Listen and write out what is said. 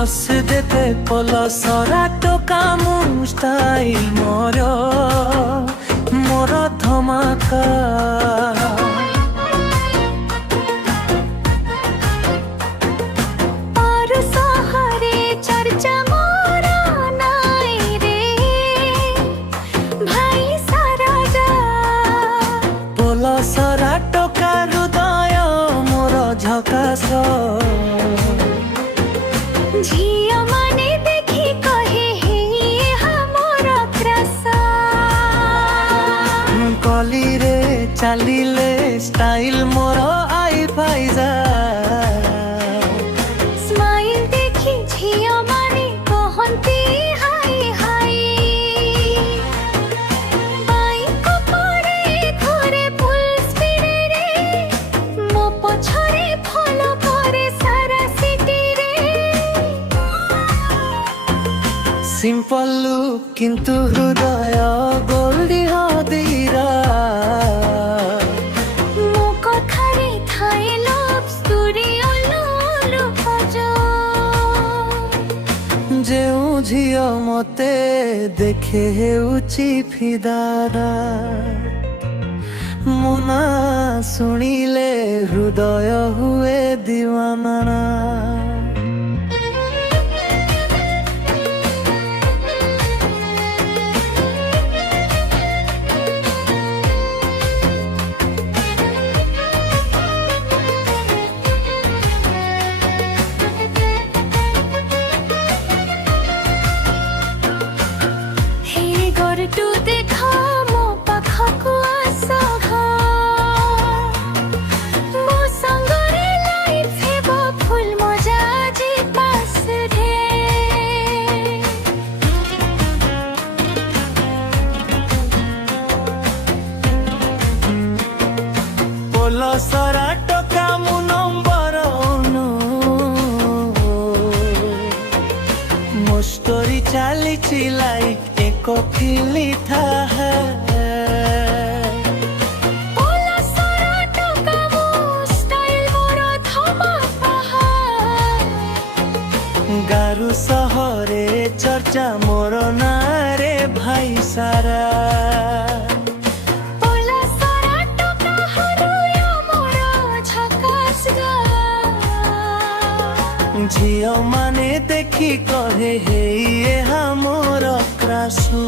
हस देते पलसरा टोका मु स्टाइल मोर धमाका और सहरे चर्चा मोरा नाई रे भाई साराजा पलसरा टोका हृदय मोर झकास झियो माने देखी कहे हे हमर क्रस कली रे चलिले स्टाइल मोर आई फाइजा स्माइल देखी झियो माने कहंती हाय हाय बाइक पड़े घरे फुल स्पीड रे मो पछरे फॉलो करे सारा सिटी रे सिंपल लुक किंतु हृदय गोल्डी हदीरा मो कथारे थाए लव स्टोरी ओलो खोजो जेउ झियो मते देखे हेउची फिदारा मुना सुनिले हृदय हुए दीवाना हे गरटु देखा मो पाखकु आस मो संगरे लाइफ हेबो फुल मजा जे पास रे पलसरा टोका मु नंबर ओनु मो स्टोरी चालीची लाइक एक फिली था है ओला सारा टका मो स्टाइल मोर धमाका गारु सहरे चर्चा मोर नारे भाई सारा ओला सारा टका हरुया मोर झकास गा झियो माने देखी कहे हे ये हमर क्रासो